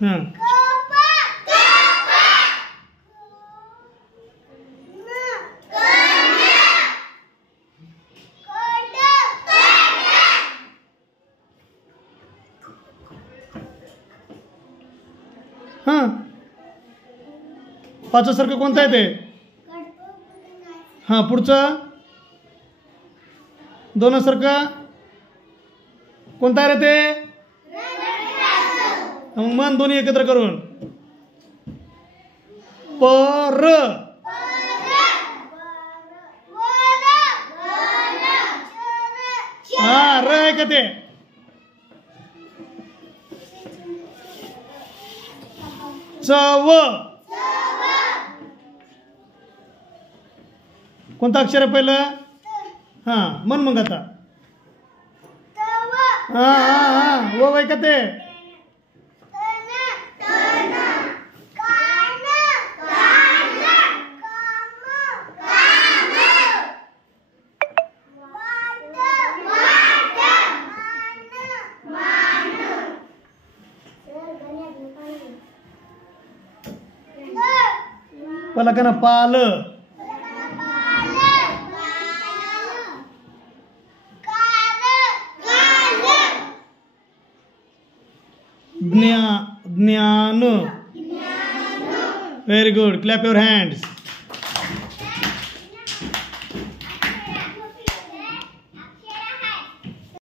हां हां पाचासारखं कोणतं आहे ते? हां पुढचं दोनासारखं कोणतं आहे रे ते? मग मन दोन्ही एकत्र करून पर हा र आहे का ते? चव कोणतं अक्षर आहे पहिलं? हां मन मग आता हां हां हां वो आहे का ते? पहिला का ना पाल ज्ञान. Very good. Clap your hands.